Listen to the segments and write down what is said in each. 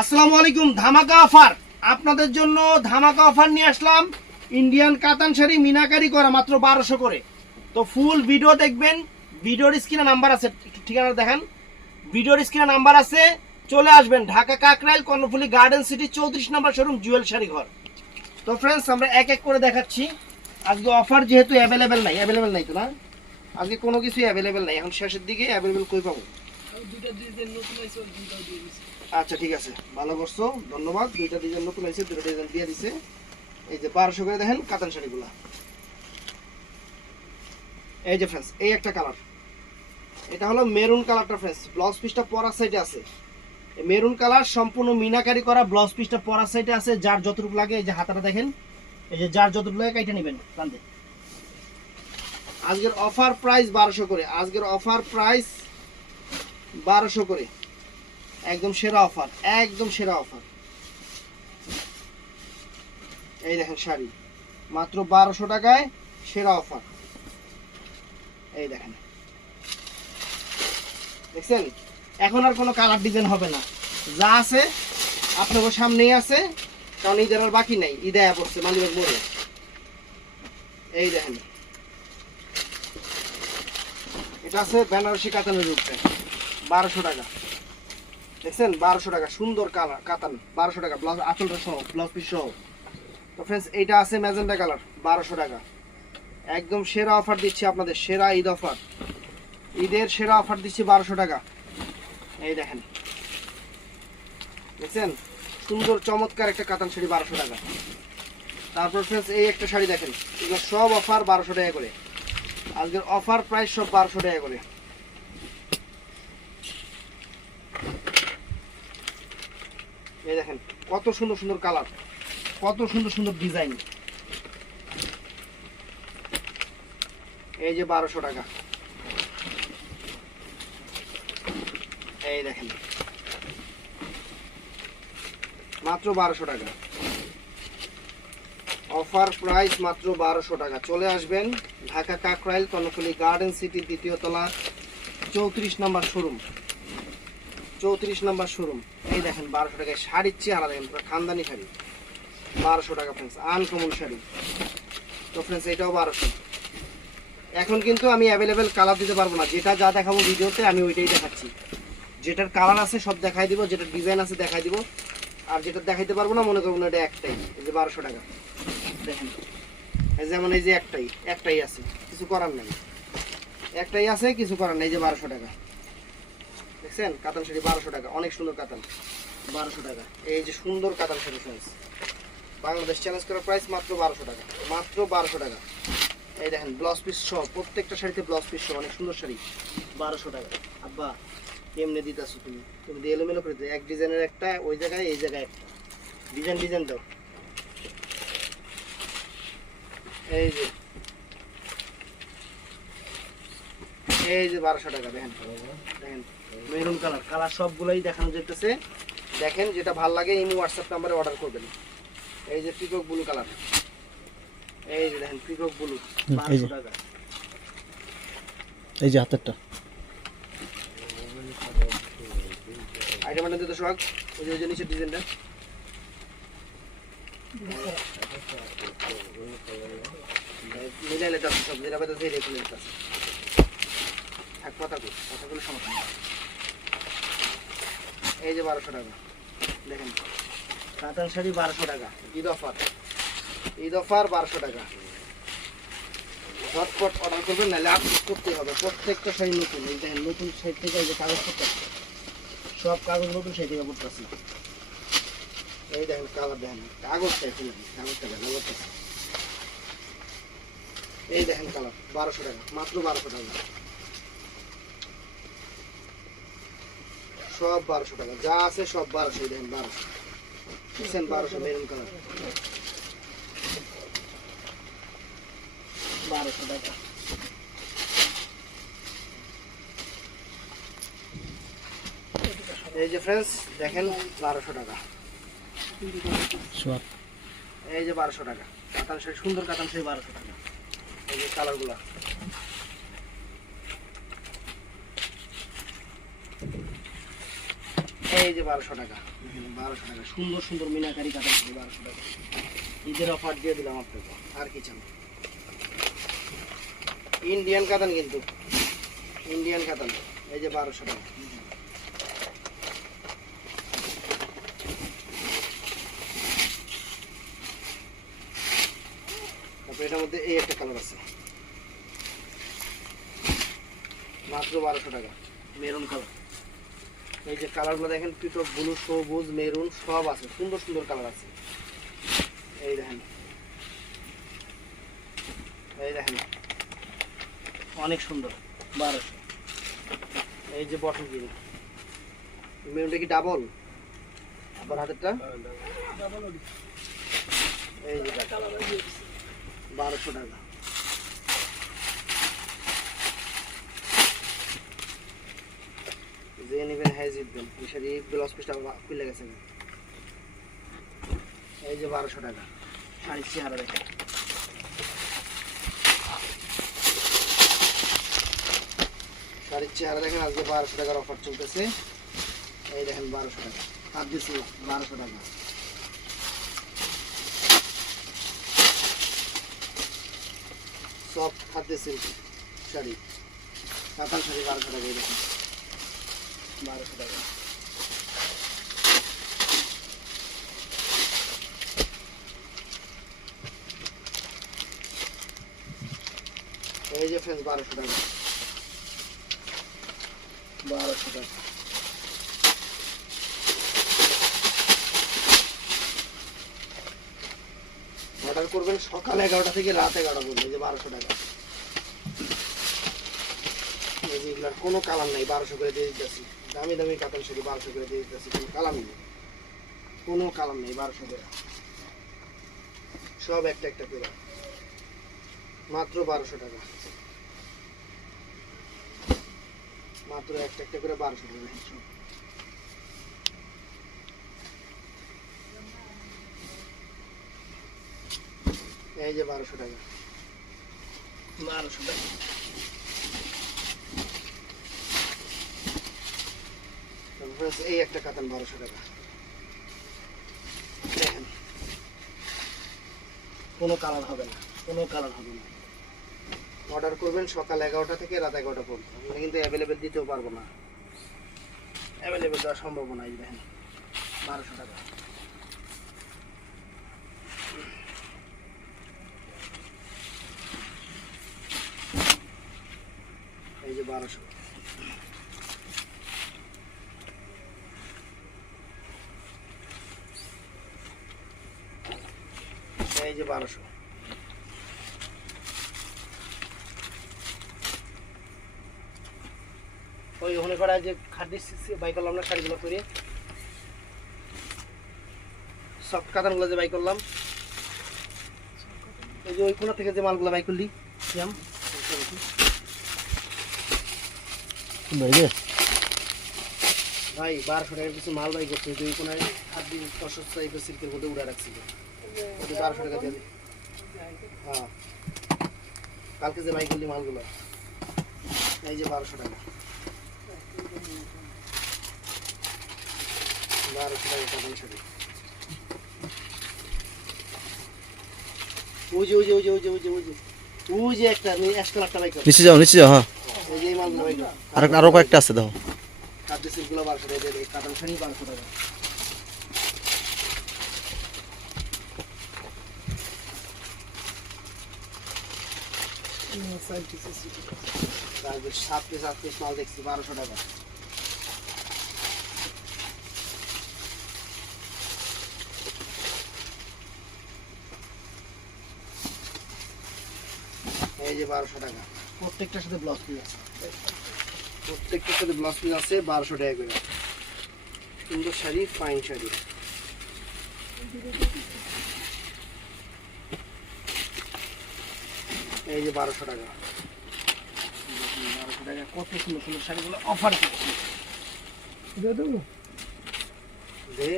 আসসালামু আলাইকুম। ধামাকা অফার আপনাদের জন্য, ধামাকা অফার নিয়ে আসলাম। ইন্ডিয়ান কাতান শাড়ি মিনাকারি করা মাত্র 1200 করে। তো ফুল ভিডিও দেখবেন। ভিডিওর স্ক্রিনে নাম্বার আছে, ঠিকানা দেখেন। ভিডিওর স্ক্রিনে নাম্বার আছে, চলে আসবেন। ঢাকা কাকরাইল কর্ণফুলী গার্ডেন সিটি 34 নম্বর শোরুম, জুয়েল শাড়ি ঘর। তো ফ্রেন্ডস, আমরা এক এক করে দেখাচ্ছি। আজকে অফার যেহেতু অ্যাভেলেবেল নাই তো না, আজকে কোনো কিছুই অ্যাভেলেবেল নাই। এখন শেষের দিকে অ্যাভেলেবেল কই পাবো? আচ্ছা ঠিক আছে, ভালো করছো, ধন্যবাদ। দুইটা ডিজাইন নতুন হয়েছে, দুটো ডিজাইন দিয়ে দিছে। এই যে 1200 করে দেখেন কাতান শাড়িগুলা। এই যে ফ্রেন্ডস, এই একটা কালার, এটা হলো মেরুন কালারটা ফ্রেন্ডস। ব্লাউজ পিসটা পরার সাইডে আছে, মেরুন কালার সম্পূর্ণ মিনাকারি করা। ব্লাউজ পিসটা পরার সাইডে আছে, যার যতটুকু লাগে। এই যে হাতাটা দেখেন, এই যে যার যতটুকু লাগে কাইটা নেবেন প্রান্তে। আজকের অফার প্রাইস 1200 করে। আজকের অফার প্রাইস 1200 করে, একদম সেরা অফার, একদম সেরা অফার। এই দেখেন শাড়ি মাত্র 1200 টাকায়, সেরা অফার। এই দেখেন, দেখছেন? এখন আর কোনো কালার ডিজাইন হবে না, যা আছে আপনাদের সামনেই আছে। কারণ ঈদের আর বাকি নাই, ঈদ আয়া পড়ছে মালিবের মোড়ে। এই দেখেন, এটা আছে বেনারসি কাতানের রূপে, 1200 টাকা। দেখছেন? 1200 টাকা, সুন্দর কালার কাতান, 1200 টাকা। ব্লাউজ আঁচলটা সহ, ব্লাউজ পিস সহ। তো ফ্রেন্ডস, এইটা আছে ম্যাজেন্টা কালার, 1200 টাকা। একদম সেরা অফার দিচ্ছি আপনাদের, সেরা ঈদ অফার, ঈদের সেরা অফার দিচ্ছি 1200 টাকা। এই দেখেন, দেখছেন? সুন্দর চমৎকার একটা কাতান শাড়ি, 1200 টাকা। তারপর ফ্রেন্ডস, এই একটা শাড়ি দেখেন, এগুলো সব অফার 1200 টাকা করে। আজকের অফার প্রাইস সব 1200 টাকা করে। এই দেখেন, কত সুন্দর সুন্দর কালার, কত সুন্দর সুন্দর ডিজাইন। এই যে 1200 টাকা। এই দেখেন, মাত্র 1200 টাকা। অফার প্রাইস মাত্র 1200 টাকা। চলে আসবেন ঢাকা কাকরাইল কর্ণফুলী গার্ডেন সিটি, দ্বিতীয় তলা, 34 নম্বর শোরুম, 34 নম্বর শোরুম। এই দেখেন 1200 টাকায় শাড়ির চেহারা দেখেন, পুরো খানদানি শাড়ি, 1200 টাকা ফ্রেন্ডস, আনকমন শাড়ি। তো ফ্রেন্ডস, এটাও 1200। এখন কিন্তু আমি অ্যাভেলেবেল কালার দিতে পারবো না, যেটা যা দেখাবো ভিডিওতে আমি ওইটাই দেখাচ্ছি। যেটার কালার আছে সব দেখাই দিব, যেটার ডিজাইন আছে দেখাই দিব। আর যেটা দেখাইতে পারবো না, মনে করবো না এটা একটাই। এই যে 1200 টাকা দেখেন, এই যেমন এই যে একটাই আছে, কিছু করার নাই, একটাই আছে, কিছু করার নাই। এই যে 1200 টাকা, দেখছেন? কাতান শাড়ি 1200 টাকা, অনেক সুন্দর কাতান, 1200 টাকা। এই যে সুন্দর কাতান শাড়ি ফ্রেন্ডস, বাংলাদেশ চ্যালেঞ্জ করার প্রাইস মাত্র 1200 টাকা, মাত্র 1200 টাকা। এই দেখেন, ব্লাউজ পিস সহ, প্রত্যেকটা শাড়িতে ব্লাউজ পিস সহ, অনেক সুন্দর শাড়ি, 1200 টাকা। আব্বা কেমনে দিতেছো তুমি? তুমি দিয়ে এলোমেলো করে দিও, এক ডিজাইনের একটা ওই জায়গায়, এই জায়গায় একটা ডিজাইন দাও। এই যে 1200 টাকা। দেখেন দেখেন, মেরুন কালার সবগুলোই দেখানো যেতেছে। দেখেন, যেটা ভালো লাগে ইমো হোয়াটসঅ্যাপ নাম্বারে অর্ডার করবেন। এই যে পিকক ব্লু কালার, এই যে দেখেন পিকক ব্লু, 1200 টাকা। এই যে হাতেরটা, আইটেম আনতে তো সোহাগ, ওই যে নিচের ডিজাইনটা, মিলাইলে তো সব যেটা পাইতে সেই রেখে নিতে আছে। থাক কথাগুলো সমস্যা নেই। এই যে 1200 টাকা দেখেন, কাতান শাড়ি 1200 টাকা, ঈদ অফার, ঈদ অফার 1200 টাকা। ঝটপট অর্ডার করবেন, নাহলে আপলোড করতেই হবে। প্রত্যেকটা শাড়ি নতুন, এই দেখেন নতুন শাড়ি থেকে এই যে কাগজ করতেছে, সব কাগজ নতুন শাড়ি থেকে পড়তেছে। এই দেখেন কালার, দেখেন কাগজটা ফেলেন, কাগজটা দেখেন। এই দেখেন কালার, 1200 টাকা, মাত্র 1200 টাকা, সব 1200 টাকা, যা আছে সব 1200। দেখেন 1200, দেখছেন? 1200 মেরুন কালার, 1200 টাকা। এই যে ফ্রেন্ডস দেখেন, 1200 টাকা। এই যে 1200 টাকা কাতান শাড়ি, সুন্দর কাতান শাড়ি, 1200 টাকা। এই যে কালারগুলা, এই যে 1200 টাকা, 1200 টাকা সুন্দর সুন্দর মিনাকারি কাতান শাড়ি 1200 টাকা। ঈদের অফার দিয়ে দিলাম আপনাকে, আর কি চান। ইন্ডিয়ান কাতান, কিন্তু ইন্ডিয়ান কাতান। এই যে 1200 টাকা। তারপর এটার মধ্যে এই একটা কালার আছে, মাত্র 1200 টাকা, মেরুন কালার। এই যে কালারগুলো দেখেন, পিকক ব্লু, সবুজ, মেরুন সব আছে, সুন্দর সুন্দর কালার আছে। এই দেখেন, এই দেখেন অনেক সুন্দর, 1200। এই যে বটল গ্রিন, মেরুনটা কি ডাবল? আবার হাতেরটা এই যে 1200 টাকা। যে নেবেন হ্যাঁ জিতবেন। এই শাড়ি ব্লাউজ পিসটা খুলে গেছে। এই যে 1200 টাকা, শাড়ির চেহারা দেখেন। শাড়ির চেহারা দেখেন, আজকে 1200 টাকার অফার চলতেছে। এই দেখেন 1200 টাকা, হাত দিচ্ছি 1200 টাকা। সব খাদ্য সিল্ক শাড়ি, কাতান শাড়ি 1200 টাকা। এই দেখেন 1200 টাকা। এই যে ফ্রেন্স 1200 টাকা, 1200 টাকা। অর্ডার করবেন সকাল 11টা থেকে রাত 11টা পর্যন্ত। এই যে 1200 টাকা। এই যে এগুলার কোনো কালার নাই, 1200 করে দিয়ে দিতেছি। দামি দামি কাতান শাড়ি 1200 করে দিয়ে দিতেছি, কোনো কালার নেই, কোনো কালার নেই, 1200 করে সব একটা একটা করে, মাত্র 1200 টাকা, মাত্র একটা একটা করে 1200 টাকা। এই যে 1200 টাকা, 1200 টাকা। এই একটা কাতান 1200 টাকা। দেখেন কোনো কালার হবে না, কোনো কালার হবে না। অর্ডার করবেন সকাল 11টা থেকে রাত 11টা পর্যন্ত। আমরা কিন্তু অ্যাভেলেবেল দিতেও পারবো না, অ্যাভেলেবেল দেওয়া সম্ভব না। এই দেখেন 1200 টাকা। এই যে 1200, এই যে 1200। ওই ওখানে করা যে খাদ্য বাই করলাম না শাড়িগুলো করে, সফট কাতানগুলো যে বাই করলাম, ওই যে ওই কোনা থেকে যে মালগুলো বাই করলি ভাই 1200 টাকার কিছু মাল বাই করছে। ওই কোনায় খাদ্য অসুস্থ এই সিল্কের মধ্যে উড়ে রাখছিল, 1200 টাকা দিয়ে। হ্যাঁ কালকে যে বাই করলি মালগুলো, এই যে 1200 টাকা, 1200 টাকা কাতান শাড়ি। ওই যে ওই যে ওই যে ওই যে ওই যে ওই যে ওই যে একটা অ্যাশ কালারটা বাই কর, নিচে যাও নিচে যাও। হ্যাঁ এই যে এই মালগুলো বাই কর। আরো কয়েকটা আছে দাও। খাদ্য সিল্কগুলো 1200 টাকা, এই কাতান শাড়ি 1200 টাকা। তারপর 7 পিস মাল দেখছি 1200 টাকা। এই যে 1200 টাকা, প্রত্যেকটার সাথে ব্লাউজ পিস আছে, প্রত্যেকটার সাথে ব্লাউজ পিস আছে 1200 টাকা করে। সুন্দর শাড়ি, ফাইন শাড়ি। এই যে 1200 টাকা, 1200 টাকা। কত সুন্দর সুন্দর শাড়িগুলো অফার করছি, দিয়ে দেবো দে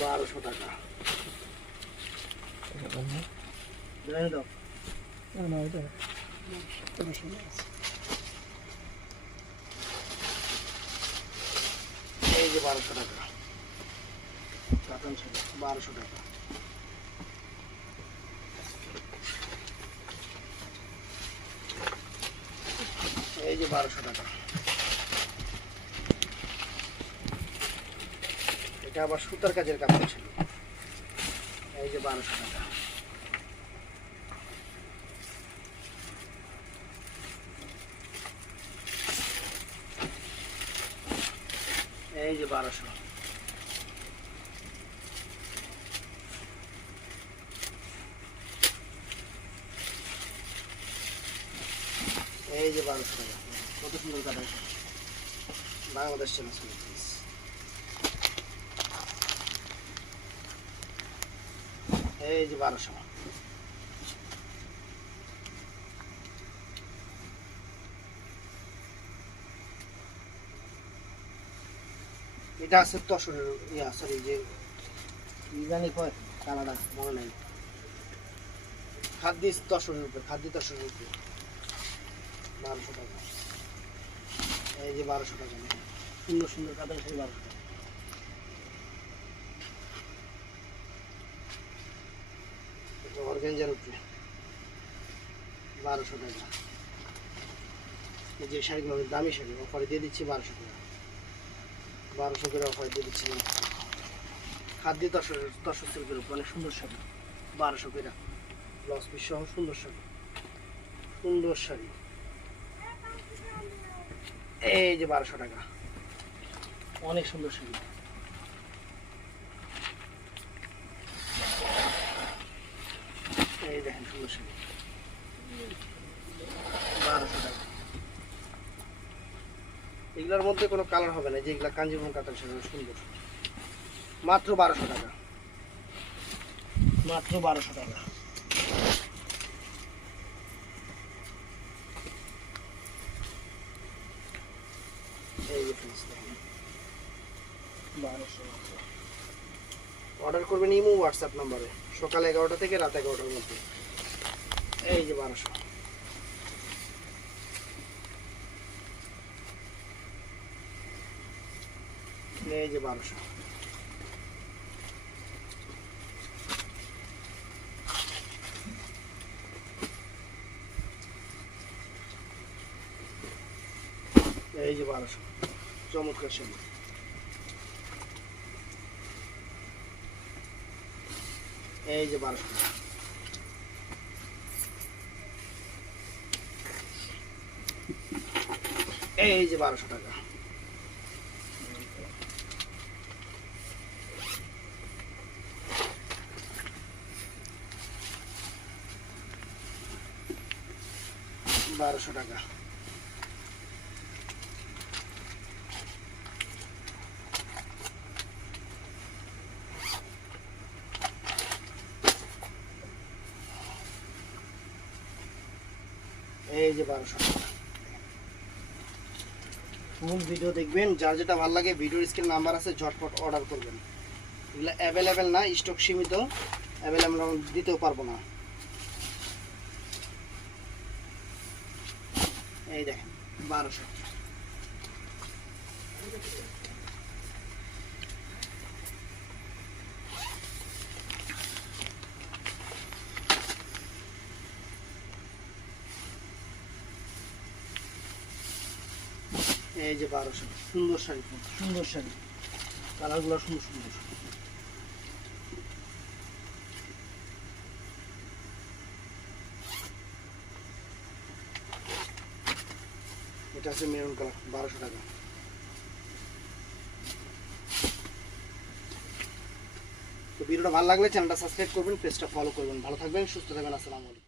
1200 টাকা। দাও না এটা যে 1200 টাকা কাতান শাড়ি 1200 টাকা। এই যে 1200 টাকা। এটা আবার সুতার কাজের কাপড় ছিল। এই যে 1200 টাকা। এই যে 1200। এই যে 1200 টাকা। কত সুন্দর কাটা, বাংলাদেশ চ্যালেঞ্জ। এই যে 1200। এটা আছে তসরের সরি যে জানি কয় কালারটা মনে নাই, খাদ্য তসরের উপরে, খাদ্য তসরের উপরে 1200 টাকা। এই যে 1200 টাকা। সুন্দর সুন্দর কাতান শাড়ি 1200 টাকা। অর্গানজার উপরে 1200 টাকা। এই যে শাড়িগুলো দামি শাড়ি, অফারে দিয়ে দিচ্ছি 1200 টাকা। 1200 করে অফারে দিয়ে দিচ্ছি। খাদ্য দশ সিল্কের উপরে অনেক সুন্দর শাড়ি 1200 করে, ব্লাউজ পিস সহ সুন্দর শাড়ি, সুন্দর শাড়ি। এই যে 1200 টাকা, অনেক সুন্দর শাড়ি। এই দেখেন সুন্দর শাড়ি 1200 টাকা। এগুলোর মধ্যে কোনো কালার হবে না, যেগুলা কাঞ্জিভরম কাতান শাড়ি সুন্দর। মাত্র 1200 টাকা, মাত্র 1200 টাকা। এই যে ফ্রেন্ডস দেখেন 1200। অর্ডার করবেন ইমো হোয়াটসঅ্যাপ নাম্বারে সকাল 11টা থেকে রাত 11টার মধ্যে। এই যে 1200। এই যে 1200। এই যে 1200, চমৎকার শাড়ি। এই যে 1200 টাকা। এই যে 1200 টাকা। বারোশো টাকা। এই যে 1200 টাকা। ফুল ভিডিও দেখবেন, যার যেটা ভালো লাগে ভিডিওর স্ক্রিন নাম্বার আছে, ঝটপট অর্ডার করবেন। এগুলো অ্যাভেলেবেল না, স্টক সীমিত, অ্যাভেলেবেল দিতেও পারবো না। এই দেখেন 1200। এই যে 1200, সুন্দর শাড়ি, সুন্দর শাড়ি, কালারগুলো সুন্দর সুন্দর। এটা আছে মেরুন কালার, 1200 টাকা। তো ভিডিওটা ভালো লাগলে চ্যানেলটা সাবস্ক্রাইব করবেন, পেজটা ফলো করবেন। ভালো থাকবেন, সুস্থ থাকবেন। আসসালামু আলাইকুম।